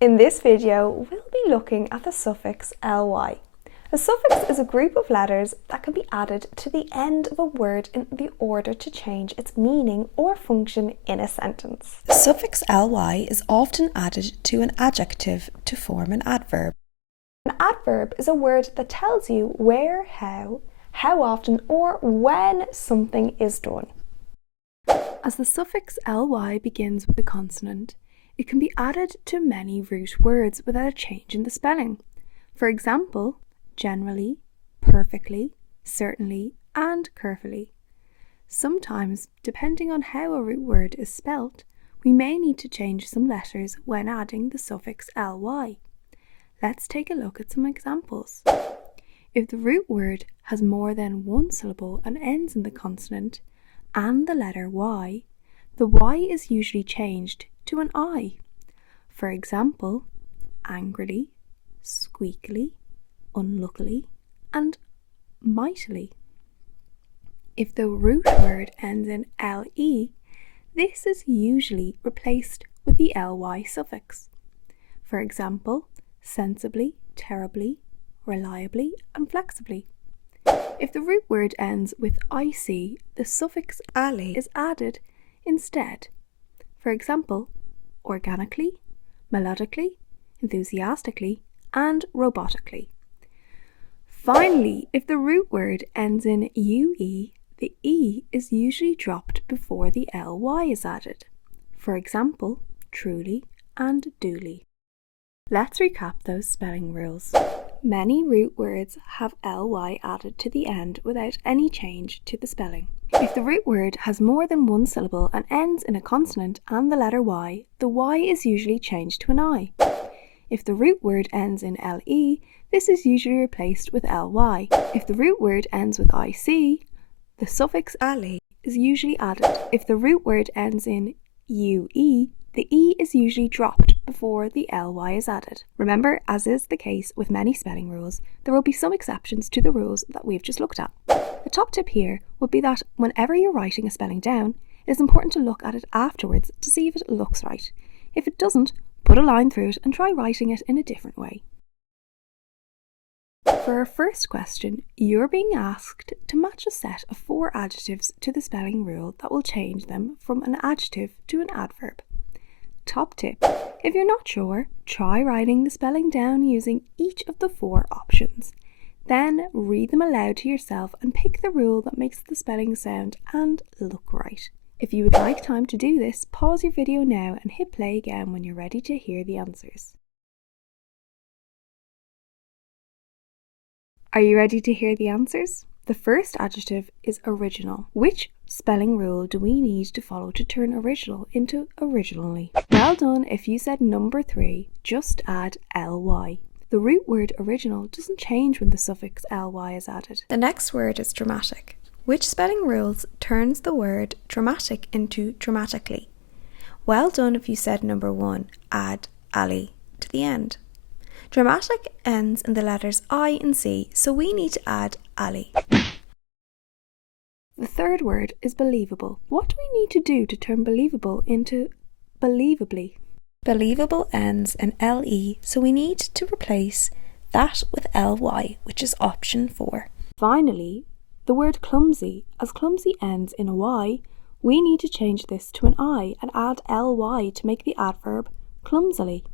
In this video, we'll be looking at the suffix ly. A suffix is a group of letters that can be added to the end of a word in the order to change its meaning or function in a sentence. The suffix ly is often added to an adjective to form an adverb. An adverb is a word that tells you where, how often, or when something is done. As the suffix ly begins with a consonant, it can be added to many root words without a change in the spelling. For example, generally, perfectly, certainly, and carefully. Sometimes, depending on how a root word is spelt, we may need to change some letters when adding the suffix ly. Let's take a look at some examples. If the root word has more than one syllable and ends in the consonant and the letter y, the y is usually changed to an I. For example, angrily, squeakily, unluckily, and mightily. If the root word ends in le, this is usually replaced with the ly suffix. For example, sensibly, terribly, reliably, and flexibly. If the root word ends with ic, the suffix ally is added instead. For example, organically, melodically, enthusiastically, and robotically. Finally, if the root word ends in ue, the e is usually dropped before the ly is added. For example, truly and duly. Let's recap those spelling rules. Many root words have ly added to the end without any change to the spelling. If the root word has more than one syllable and ends in a consonant and the letter y, the y is usually changed to an I. If the root word ends in le, this is usually replaced with ly. If the root word ends with ic, the suffix ally is usually added. If the root word ends in ue, the e is usually dropped before the ly is added. Remember, as is the case with many spelling rules, there will be some exceptions to the rules that we've just looked at. The top tip here would be that whenever you're writing a spelling down, it is important to look at it afterwards to see if it looks right. If it doesn't, put a line through it and try writing it in a different way. For our first question, you're being asked to match a set of 4 adjectives to the spelling rule that will change them from an adjective to an adverb. Top tip: if you're not sure, try writing the spelling down using each of the 4 options. Then read them aloud to yourself and pick the rule that makes the spelling sound and look right. If you would like time to do this, pause your video now and hit play again when you're ready to hear the answers. Are you ready to hear the answers? The first adjective is original. Which spelling rule do we need to follow to turn original into originally? Well done if you said number 3, just add ly. The root word original doesn't change when the suffix ly is added. The next word is dramatic. Which spelling rules turns the word dramatic into dramatically? Well done if you said number 1, add ally to the end. Dramatic ends in the letters I and C, so we need to add ally. The third word is believable. What do we need to do to turn believable into believably? Believable ends in le, so we need to replace that with ly, which is option 4. Finally, the word clumsy. As clumsy ends in a y, we need to change this to an I and add ly to make the adverb clumsily.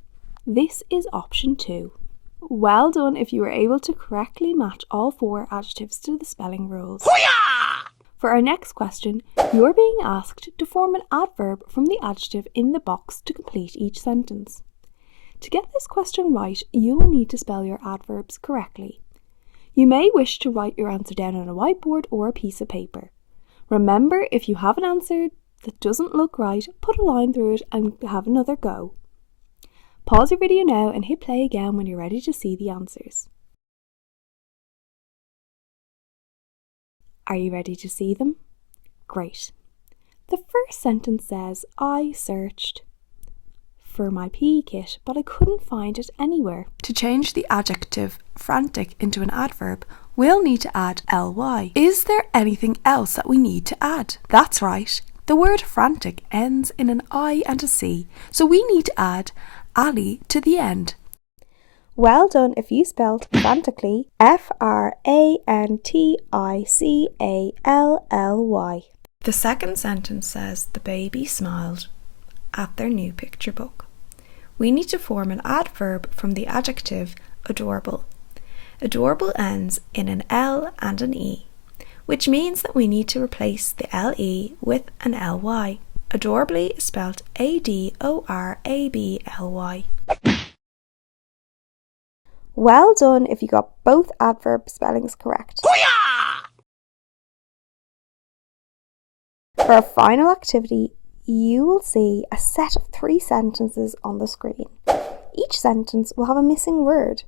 This is option 2. Well done if you were able to correctly match all 4 adjectives to the spelling rules. Hoo-yah! For our next question, you're being asked to form an adverb from the adjective in the box to complete each sentence. To get this question right, you will need to spell your adverbs correctly. You may wish to write your answer down on a whiteboard or a piece of paper. Remember, if you have an answer that doesn't look right, put a line through it and have another go. Pause your video now and hit play again when you're ready to see the answers. Are you ready to see them? Great. The first sentence says, I searched for my PE kit, but I couldn't find it anywhere. To change the adjective frantic into an adverb, we'll need to add ly. Is there anything else that we need to add? That's right. The word frantic ends in an I and a C, so we need to add Ali to the end. Well done if you spelled frantically Frantically. The second sentence says the baby smiled at their new picture book. We need to form an adverb from the adjective adorable. Adorable ends in an L and an E, which means that we need to replace the LE with an LY. Adorably is spelled ADORABLY. Well done if you got both adverb spellings correct. For our final activity, you will see a set of 3 sentences on the screen. Each sentence will have a missing word.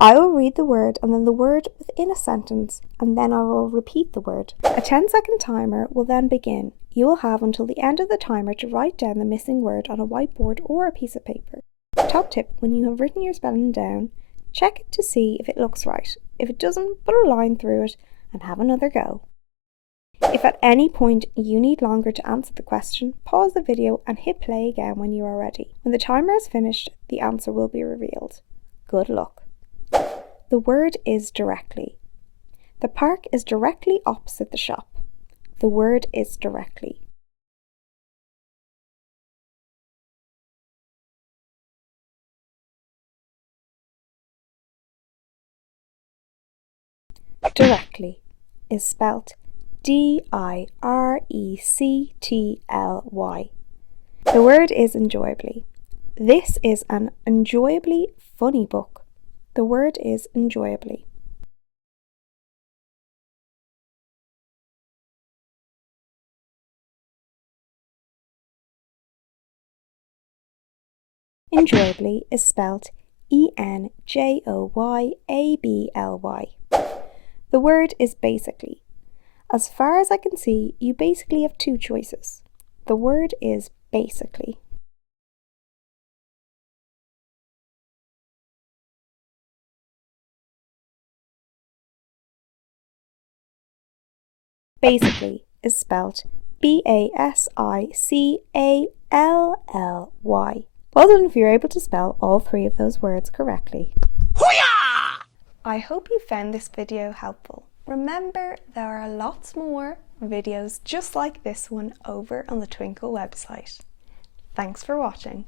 I will read the word and then the word within a sentence, and then I will repeat the word. A 10-second timer will then begin. You will have until the end of the timer to write down the missing word on a whiteboard or a piece of paper. Top tip, when you have written your spelling down, check it to see if it looks right. If it doesn't, put a line through it and have another go. If at any point you need longer to answer the question, pause the video and hit play again when you are ready. When the timer is finished, the answer will be revealed. Good luck. The word is directly. The park is directly opposite the shop. The word is directly. Directly is spelt DIRECTLY. The word is enjoyably. This is an enjoyably funny book. The word is enjoyably. Enjoyably is spelt ENJOYABLY. The word is basically. As far as I can see, you basically have 2 choices. The word is basically. Basically is spelt BASICALLY. Well done if you're able to spell all 3 of those words correctly. I hope you found this video helpful. Remember, there are lots more videos just like this one over on the Twinkl website. Thanks for watching.